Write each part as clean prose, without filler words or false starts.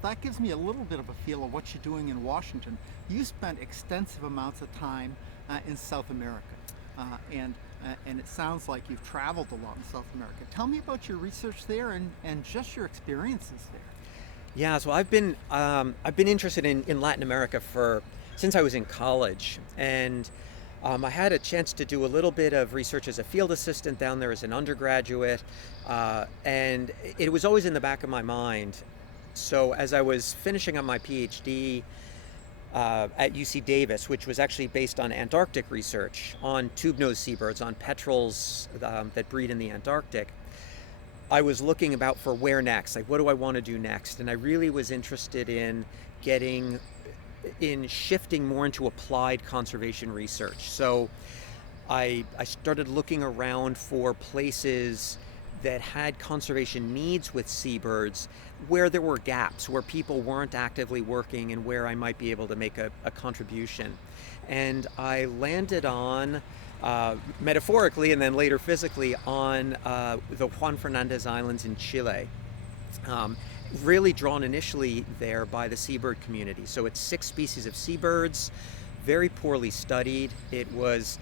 So that gives me a little bit of a feel of what you're doing in Washington. You spent extensive amounts of time in South America, and it sounds like you've traveled a lot in South America. Tell me about your research there and just your experiences there. Yeah, so I've been interested in Latin America since I was in college, and I had a chance to do a little bit of research as a field assistant down there as an undergraduate, and it was always in the back of my mind. So as I was finishing up my PhD at UC Davis, which was actually based on Antarctic research, on tube-nosed seabirds, on petrels that breed in the Antarctic, I was looking about for where next, like what do I want to do next? And I really was interested in shifting more into applied conservation research. So I started looking around for places that had conservation needs with seabirds, where there were gaps, where people weren't actively working, and where I might be able to make a contribution. And I landed on, metaphorically and then later physically, on the Juan Fernandez Islands in Chile. Really drawn initially there by the seabird community. So it's 6 species of seabirds, very poorly studied. It was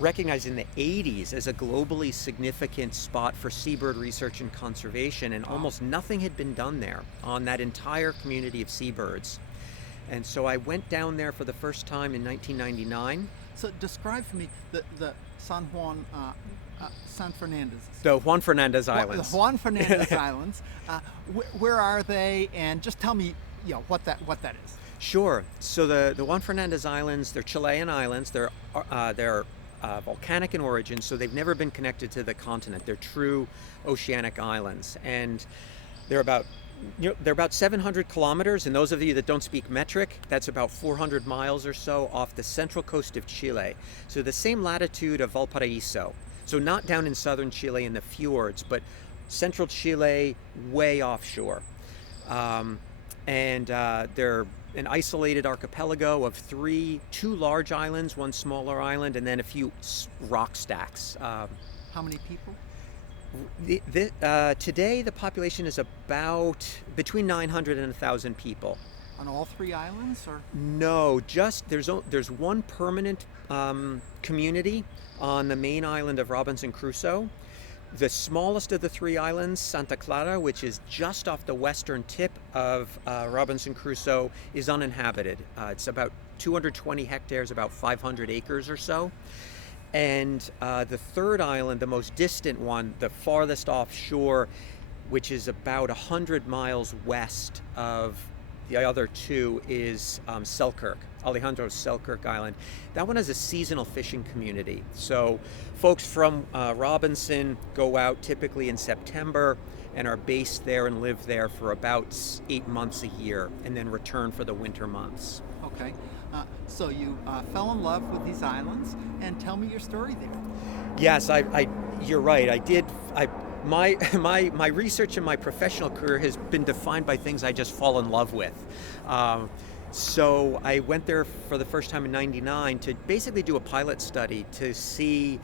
recognized in the 80s as a globally significant spot for seabird research and conservation, and almost nothing had been done there on that entire community of seabirds. And so I went down there for the first time in 1999. So describe for me the San Fernandez. The Juan Fernandez Islands. The Juan Fernandez Islands. Where are they? And just tell me, what that is. Sure. So the Juan Fernandez Islands, they're Chilean islands. They're volcanic in origin, so they've never been connected to the continent. They're true oceanic islands, and they're about 700 kilometers, and those of you that don't speak metric, that's about 400 miles or so off the central coast of Chile. So the same latitude of Valparaiso. So not down in southern Chile in the fjords, but central Chile, way offshore. And they're an isolated archipelago of 2 large islands, 1 smaller island, and then a few rock stacks. How many people? Today the population is about between 900 and 1,000 people. On all 3 islands, or? No, just there's 1 permanent community on the main island of Robinson Crusoe. The smallest of the 3 islands, Santa Clara, which is just off the western tip of Robinson Crusoe, is uninhabited. It's about 220 hectares, about 500 acres or so. And the 3rd island, the most distant one, the farthest offshore, which is about 100 miles west of the other 2, is Selkirk, Alejandro's Selkirk Island. That one has a seasonal fishing community. So folks from Robinson go out typically in September and are based there and live there for about 8 months a year, and then return for the winter months. Okay. So you fell in love with these islands, and tell me your story there. Yes, you're right. I did. My research and my professional career has been defined by things I just fall in love with. So I went there for the first time in '99 to basically do a pilot study to see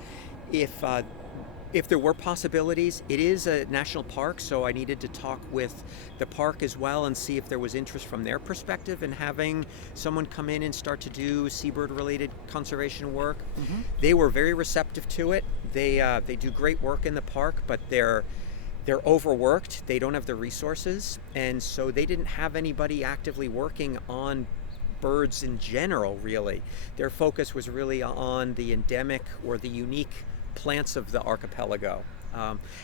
if there were possibilities. It is a national park, so I needed to talk with the park as well and see if there was interest from their perspective in having someone come in and start to do seabird-related conservation work. Mm-hmm. They were very receptive to it. They do great work in the park, but they're overworked. They don't have the resources, and so they didn't have anybody actively working on birds in general, really. Their focus was really on the endemic or the unique plants of the archipelago.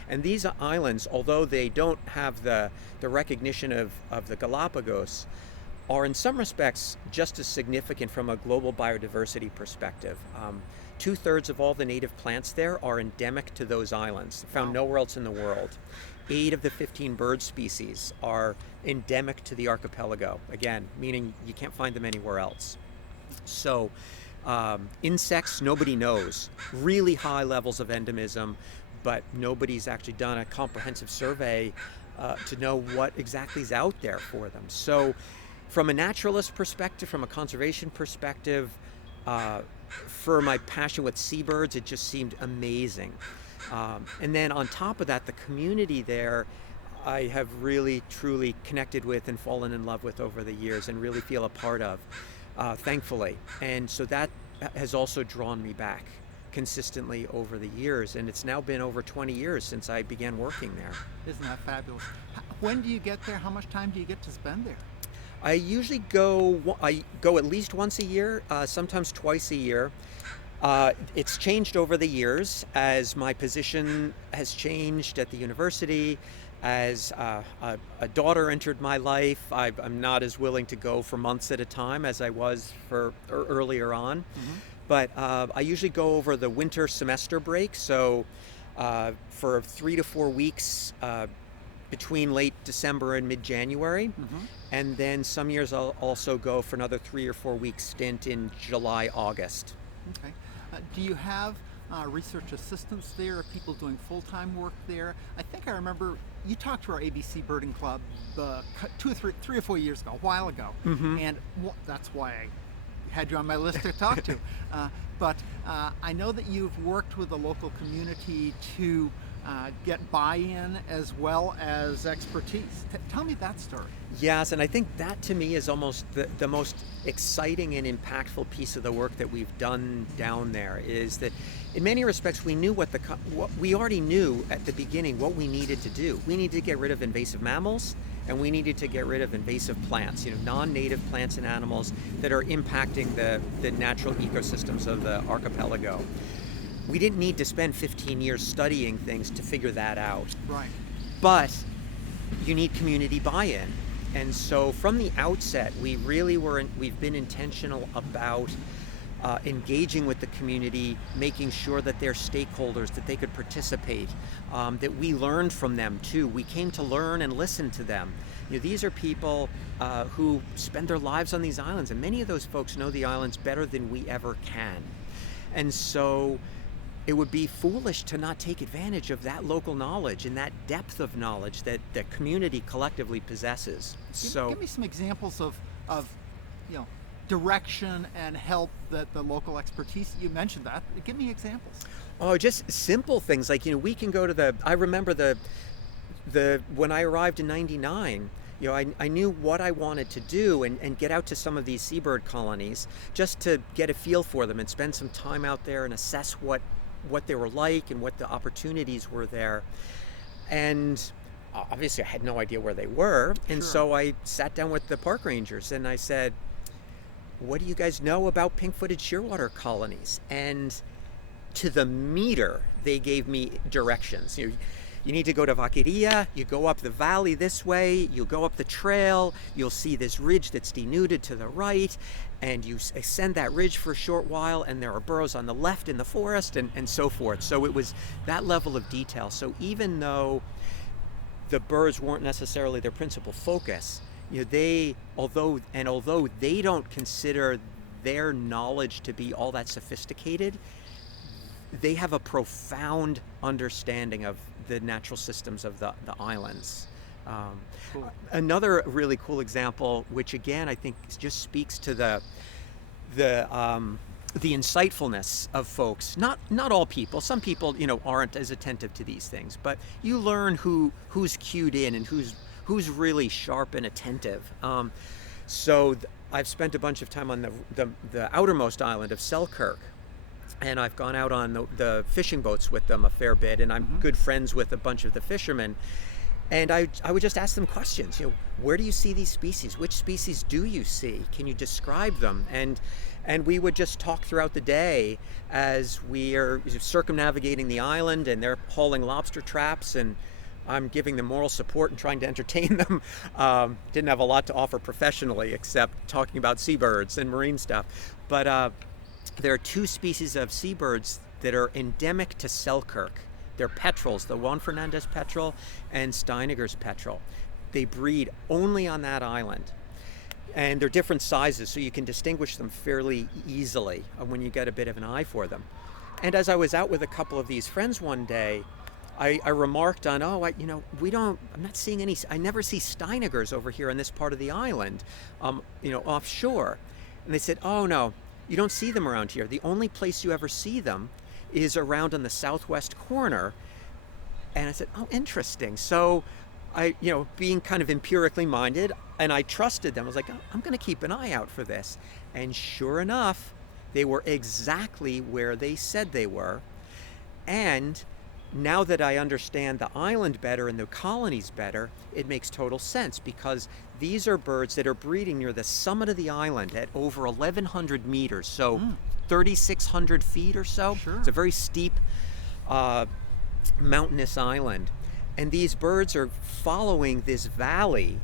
And these islands, although they don't have the recognition of the Galapagos, are in some respects just as significant from a global biodiversity perspective. 2/3 of all the native plants there are endemic to those islands, found nowhere else in the world. 8 of the 15 bird species are endemic to the archipelago, again, meaning you can't find them anywhere else. So insects, nobody knows. Really high levels of endemism, but nobody's actually done a comprehensive survey to know what exactly is out there for them. So from a naturalist perspective, from a conservation perspective, for my passion with seabirds, it just seemed amazing. And then on top of that, the community there, I have really, truly connected with and fallen in love with over the years and really feel a part of, thankfully. And so that has also drawn me back consistently over the years. And it's now been over 20 years since I began working there. Isn't that fabulous? When do you get there? How much time do you get to spend there? I usually go at least once a year, sometimes twice a year. It's changed over the years as my position has changed at the university. As a daughter entered my life, I'm not as willing to go for months at a time as I was for earlier on. Mm-hmm. But I usually go over the winter semester break, so for 3 to 4 weeks between late December and mid-January. Mm-hmm. And then some years I'll also go for another 3 or 4 week stint in July, August. Okay. Do you have research assistants there? Are people doing full-time work there? I think I remember you talked to our ABC Birding Club 3 or 4 years ago, a while ago, mm-hmm. and that's why I had you on my list to talk to. But I know that you've worked with the local community to get buy-in as well as expertise. Tell me that story. Yes, and I think that to me is almost the most exciting and impactful piece of the work that we've done down there, is that in many respects we knew what we already knew at the beginning what we needed to do. We needed to get rid of invasive mammals, and we needed to get rid of invasive plants, non-native plants and animals that are impacting the natural ecosystems of the archipelago. We didn't need to spend 15 years studying things to figure that out. Right. But you need community buy-in. And so from the outset, we've been intentional about engaging with the community, making sure that they're stakeholders, that they could participate, that we learned from them too. We came to learn and listen to them. These are people who spend their lives on these islands, and many of those folks know the islands better than we ever can. And so it would be foolish to not take advantage of that local knowledge and that depth of knowledge that the community collectively possesses. Give me some examples of direction and help that the local expertise, you mentioned that. Give me examples. Oh, just simple things like, we can go to I remember when I arrived in 99, I knew what I wanted to do and get out to some of these seabird colonies just to get a feel for them and spend some time out there and assess what they were like and what the opportunities were there. And obviously I had no idea where they were. And Sure. So I sat down with the park rangers and I said, what do you guys know about pink-footed shearwater colonies? And to the meter, they gave me directions. You need to go to Vaqueria, you go up the valley this way, you'll go up the trail, you'll see this ridge that's denuded to the right, and you ascend that ridge for a short while, and there are burrows on the left in the forest, and so forth. So it was that level of detail. So even though the birds weren't necessarily their principal focus, although they don't consider their knowledge to be all that sophisticated, they have a profound understanding of the natural systems of the islands. Cool. Another really cool example, which again I think just speaks to the insightfulness of folks. Not all people. Some people aren't as attentive to these things, but you learn who's cued in and who's really sharp and attentive. So I've spent a bunch of time on the outermost island of Selkirk. And I've gone out on the fishing boats with them a fair bit, and I'm mm-hmm. good friends with a bunch of the fishermen. And I would just ask them questions. Where do you see these species? Which species do you see? Can you describe them? And we would just talk throughout the day as we are circumnavigating the island, and they're hauling lobster traps, and I'm giving them moral support and trying to entertain them. Didn't have a lot to offer professionally except talking about seabirds and marine stuff. But there are 2 species of seabirds that are endemic to Selkirk. They're petrels, the Juan Fernandez petrel and Steineger's petrel. They breed only on that island. And they're different sizes, so you can distinguish them fairly easily when you get a bit of an eye for them. And as I was out with a couple of these friends one day, I remarked on, I'm not seeing any, I never see Steinegers over here on this part of the island, offshore. And they said, oh no, you don't see them around here. The only place you ever see them is around on the southwest corner. And I said, oh, interesting. So being kind of empirically minded, and I trusted them. I was like, oh, I'm going to keep an eye out for this. And sure enough, they were exactly where they said they were. And now that I understand the island better and the colonies better, it makes total sense, because these are birds that are breeding near the summit of the island at over 1,100 meters, so 3,600 feet or so. Sure. It's a very steep mountainous island. And these birds are following this valley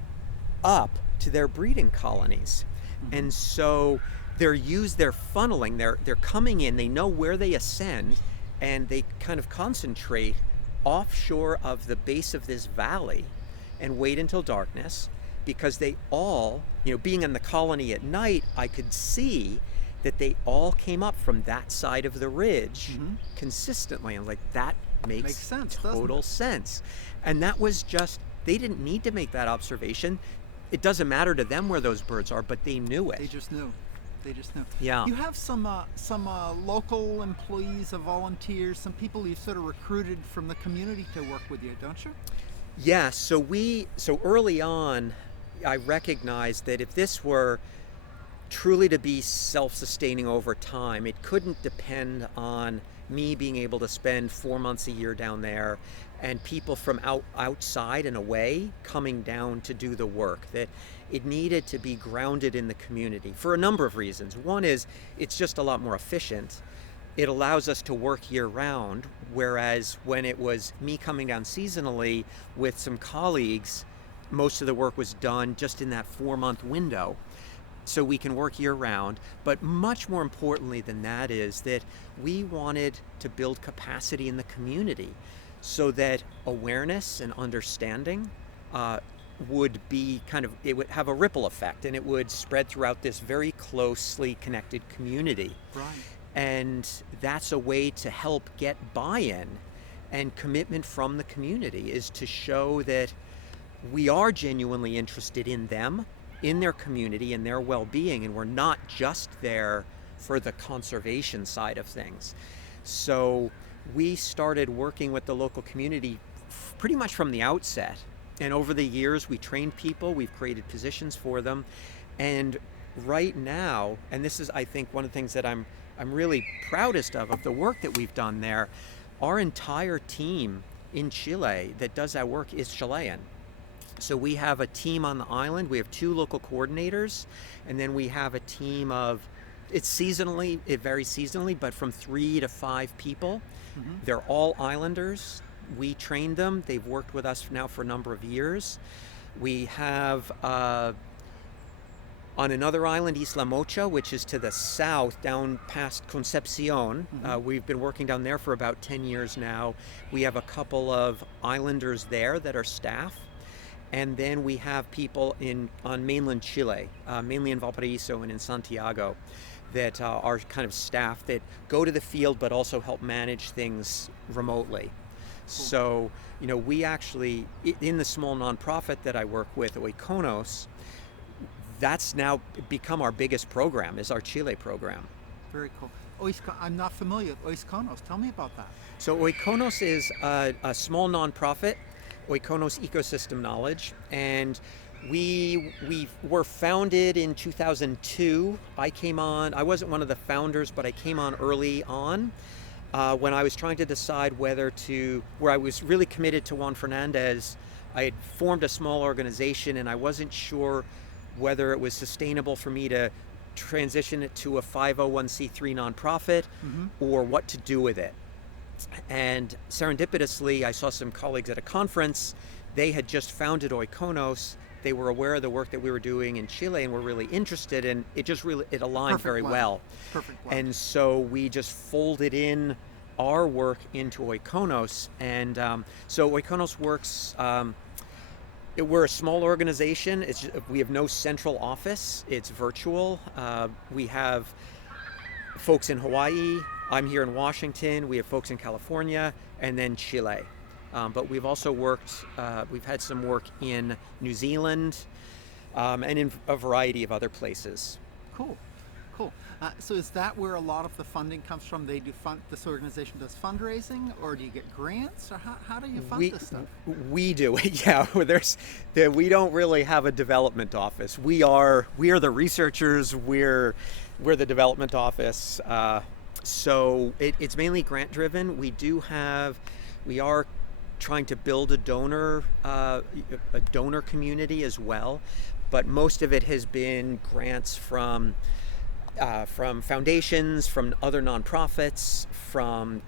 up to their breeding colonies. And so they're funneling, they're coming in, they know where they ascend, and they kind of concentrate offshore of the base of this valley and wait until darkness, because they all, being in the colony at night, I could see that they all came up from that side of the ridge consistently. I'm like, that makes sense, total sense. And that was just, they didn't need to make that observation. It doesn't matter to them where those birds are, but they knew it. They just knew. Yeah. You have some local employees, volunteers, some people you sort of recruited from the community to work with you, don't you? Yeah. So early on, I recognized that if this were truly to be self-sustaining over time, it couldn't depend on me being able to spend 4 months a year down there and people from outside and away coming down to do the work. That it needed to be grounded in the community for a number of reasons. One is it's just a lot more efficient. It allows us to work year round, whereas when it was me coming down seasonally with some colleagues, most of the work was done just in that 4-month window. So we can work year round. But much more importantly than that is that we wanted to build capacity in the community so that awareness and understanding would be it would have a ripple effect, and it would spread throughout this very closely connected community. Right. And that's a way to help get buy-in and commitment from the community, is to show that we are genuinely interested in them, in their community, and their well-being, and we're not just there for the conservation side of things. So we started working with the local community pretty much from the outset. And over the years, we trained people, we've created positions for them. And right now, and this is, I think, one of the things that I'm really proudest of the work that we've done there, our entire team in Chile that does that work is Chilean. So we have a team on the island, we have 2 local coordinators, and then we have a team of, it varies seasonally, but from 3 to 5 people. They're all islanders. We trained them. They've worked with us now for a number of years. We have on another island, Isla Mocha, which is to the south, down past Concepcion. We've been working down there for about 10 years now. We have a couple of islanders there that are staff. And then we have people on mainland Chile, mainly in Valparaiso and in Santiago, that are kind of staff that go to the field but also help manage things remotely. So, we actually, in the small nonprofit that I work with, Econos, that's now become our biggest program, is our Chile program. Very cool. I'm not familiar with Econos. Tell me about that. So Econos is a small nonprofit, Econos Ecosystem Knowledge, and we were founded in 2002. I wasn't one of the founders, but I came on early on when I was trying to decide where I was really committed to Juan Fernandez. I had formed a small organization, and I wasn't sure whether it was sustainable for me to transition it to a 501c3 nonprofit or what to do with it. And serendipitously, I saw some colleagues at a conference. They had just founded Econos. They were aware of the work that we were doing in Chile and were really interested, and it aligned very well. Perfect blend. And so we just folded in our work into Econos. And so Econos works, we're a small organization. We have no central office. It's virtual. We have folks in Hawaii. I'm here in Washington. We have folks in California, and then Chile. But we've also we've had some work in New Zealand and in a variety of other places. Cool. cool. So is that where a lot of the funding comes from? They do this organization does fundraising, or do you get grants, or how do you fund this stuff? We do. Yeah, we don't really have a development office. We are the researchers. We're the development office. So it's mainly grant driven. We are trying to build a donor community as well, but most of it has been grants from foundations, from other nonprofits, from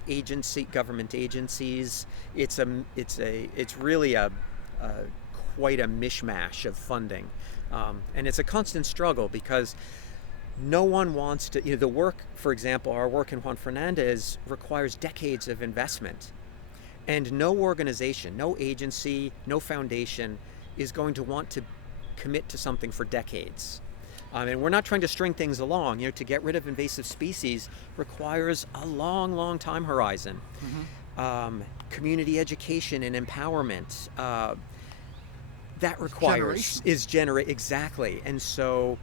government agencies. It's really quite a mishmash of funding, and it's a constant struggle because no one wants to. The work, for example, our work in Juan Fernandez requires decades of investment, and no organization, no agency, no foundation is going to want to commit to something for decades. And we're not trying to string things along. To get rid of invasive species requires a long, long time horizon. Mm-hmm. Community education and empowerment, that requires exactly. And so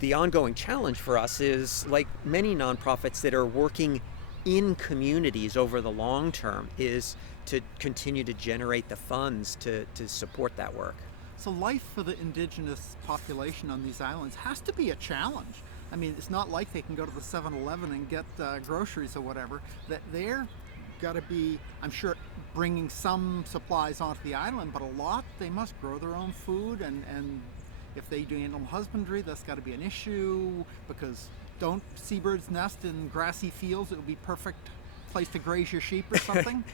the ongoing challenge for us is, like many nonprofits that are working in communities over the long term, is to continue to generate the funds to support that work. So life for the indigenous population on these islands has to be a challenge. I mean, it's not like they can go to the 7-Eleven and get groceries or whatever. That they're got to be, I'm sure, bringing some supplies onto the island, but a lot they must grow their own food, and if they do animal husbandry, that's got to be an issue, because don't seabirds nest in grassy fields? It would be perfect place to graze your sheep or something?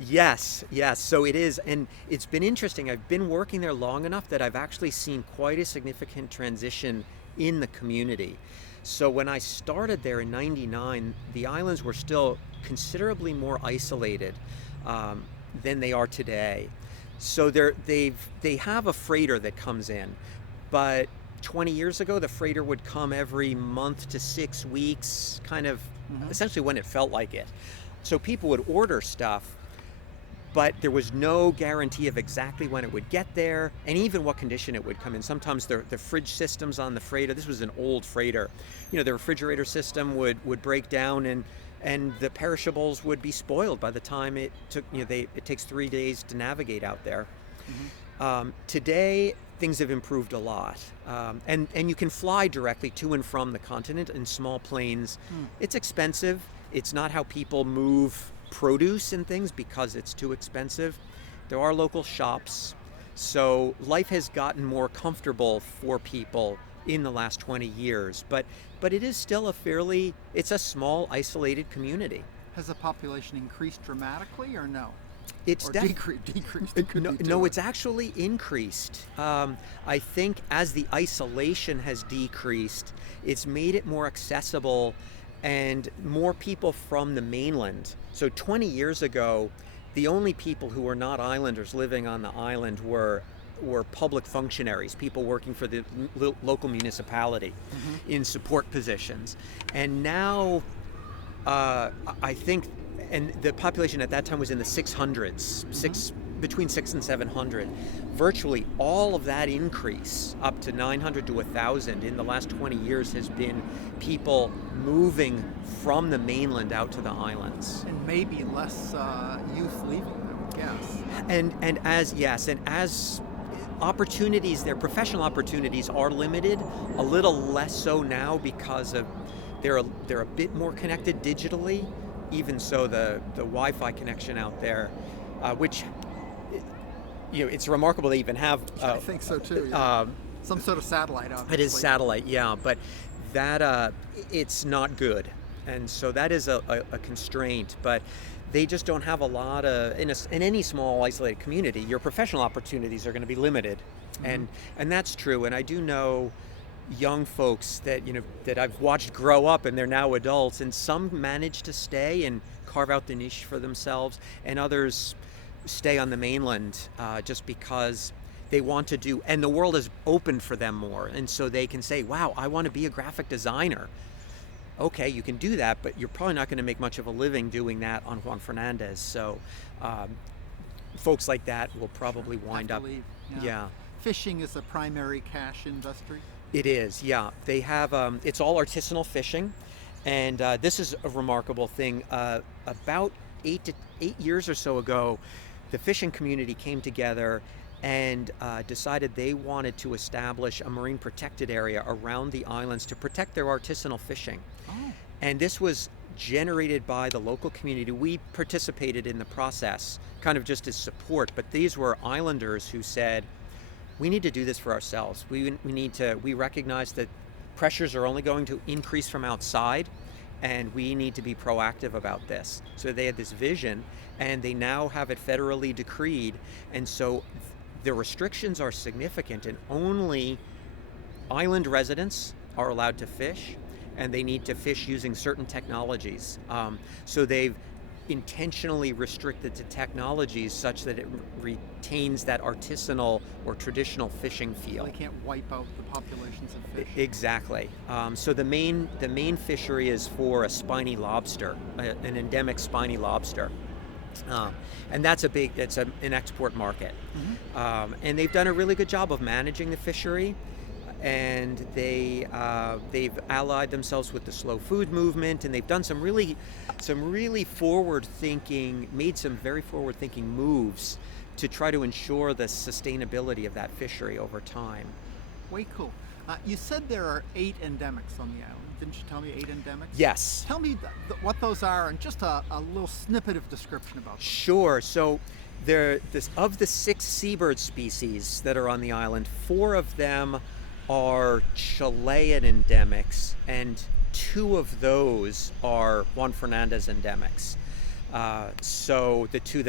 Yes. So it is, and it's been interesting. I've been working there long enough that I've actually seen quite a significant transition in the community. So when I started there in '99, the islands were still considerably more isolated than they are today. So they have a freighter that comes in, but 20 years ago, the freighter would come every month to 6 weeks, kind of essentially when it felt like it. So people would order stuff, but there was no guarantee of exactly when it would get there and even what condition it would come in. Sometimes the fridge systems on the freighter, this was an old freighter, the refrigerator system would break down, and the perishables would be spoiled by the time it took, it takes 3 days to navigate out there. Mm-hmm. Today, things have improved a lot, and you can fly directly to and from the continent in small planes. It's expensive. It's not how people move produce and things because it's too expensive. There are local shops, so life has gotten more comfortable for people in the last 20 years, but it is still it's a small, isolated community. Has the population increased dramatically or no? It's decreased. No, it's actually increased. I think as the isolation has decreased, it's made it more accessible, and more people from the mainland. So 20 years ago, the only people who were not islanders living on the island were public functionaries, people working for the local municipality in support positions. And now, I think, and the population at that time was in the 600s, between 600 and 700. Virtually all of that increase, up to 900 to 1,000 in the last 20 years, has been people moving from the mainland out to the islands. And maybe less youth leaving, I would guess. And as opportunities, their professional opportunities are limited, a little less so now because of they're a bit more connected digitally. Even so, the Wi-Fi connection out there, which, it's remarkable they even have. I think so too. Yeah. Some sort of satellite, obviously. It is satellite, yeah, but that it's not good, and so that is a constraint. But they just don't have a lot of in any small isolated community. Your professional opportunities are going to be limited, and that's true. And I do know young folks that I've watched grow up, and they're now adults, and some manage to stay and carve out the niche for themselves, and others stay on the mainland just because they want to do, and the world is open for them more, and so they can say, wow, I want to be a graphic designer. Okay, you can do that, but you're probably not going to make much of a living doing that on Juan Fernandez. So folks like that will probably wind up leave. Yeah. fishing is a primary cash industry? It is, yeah. They have, it's all artisanal fishing, and this is a remarkable thing. About 8 years or so ago, the fishing community came together and decided they wanted to establish a marine protected area around the islands to protect their artisanal fishing. Oh. And this was generated by the local community. We participated in the process, kind of just as support, but these were islanders who said, we need to do this for ourselves. We recognize that pressures are only going to increase from outside, and we need to be proactive about this. So they had this vision, and they now have it federally decreed, and so the restrictions are significant, and only island residents are allowed to fish, and they need to fish using certain technologies. So they've intentionally restricted to technologies such that it retains that artisanal or traditional fishing feel. They can't wipe out the populations of fish. Exactly. So the main fishery is for a spiny lobster, an endemic spiny lobster. And that's an export market. Mm-hmm. And they've done a really good job of managing the fishery, and they've allied themselves with the slow food movement, and they've done some really very forward-thinking moves to try to ensure the sustainability of that fishery over time. Way cool. You said there are 8 endemics on the island. Didn't you tell me 8 endemics? Yes. Tell me what those are, and just a little snippet of description about them. Sure. So of the 6 seabird species that are on the island, 4 of them are Chilean endemics, and 2 of those are Juan Fernandez endemics. So the 2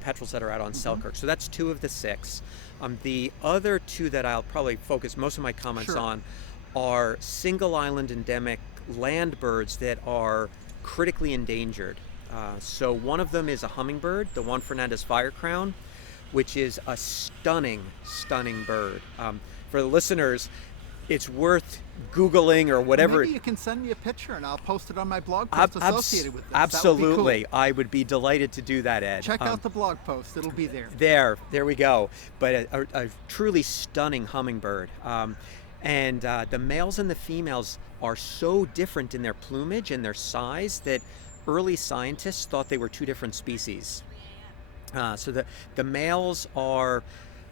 petrels that are out on Selkirk. So that's 2 of the 6. The other 2 that I'll probably focus most of my comments on are single island endemic land birds that are critically endangered. So one of them is a hummingbird, the Juan Fernandez firecrown, which is a stunning bird. For the listeners, it's worth Googling or whatever. Maybe you can send me a picture and I'll post it on my blog post associated with this. Absolutely. That would be cool. I would be delighted to do that, Ed. Check out the blog post. It'll be there. There we go. But a truly stunning hummingbird. And the males and the females are so different in their plumage and their size that early scientists thought they were 2 different species. So the males are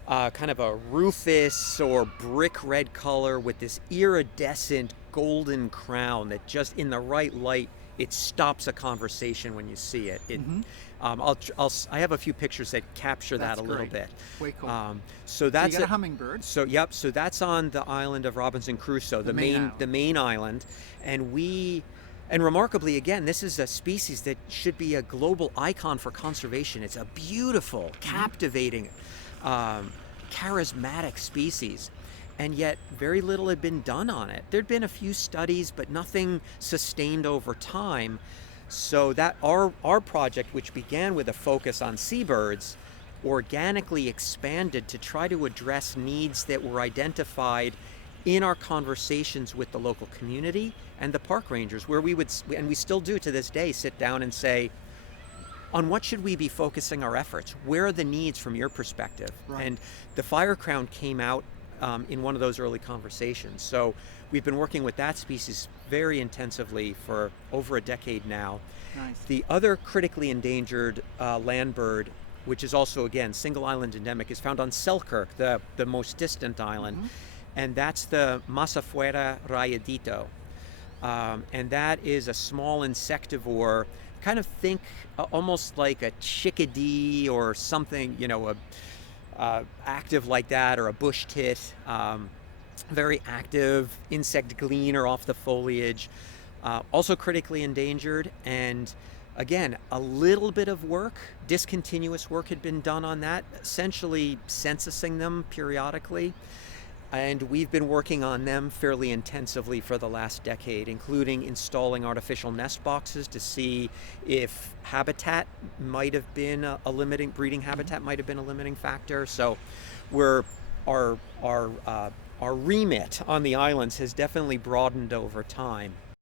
kind of a rufous or brick red color with this iridescent golden crown that just in the right light, it stops a conversation when you see it. I have a few pictures that capture that a little bit. Way cool. So that's you got a hummingbird. So that's on the island of Robinson Crusoe, the main island, and remarkably, again, this is a species that should be a global icon for conservation. It's a beautiful, captivating, charismatic species, and yet very little had been done on it. There'd been a few studies, but nothing sustained over time. So that our project, which began with a focus on seabirds, organically expanded to try to address needs that were identified in our conversations with the local community and the park rangers, where we would, and we still do to this day, sit down and say, on what should we be focusing our efforts? Where are the needs from your perspective? Right. And the firecrown came out in one of those early conversations. So we've been working with that species very intensively for over a decade now. Nice. The other critically endangered land bird, which is also, again, single island endemic, is found on Selkirk, the most distant island. And that's the Masafuera rayadito. And that is a small insectivore. Kind of think almost like a chickadee or something, active like that, or a bush tit. Very active insect gleaner off the foliage. Also critically endangered. And again, a little bit of work, discontinuous work had been done on that, essentially censusing them periodically. And we've been working on them fairly intensively for the last decade, including installing artificial nest boxes to see if habitat might have been a limiting, breeding habitat might have been a limiting factor. So our remit on the islands has definitely broadened over time.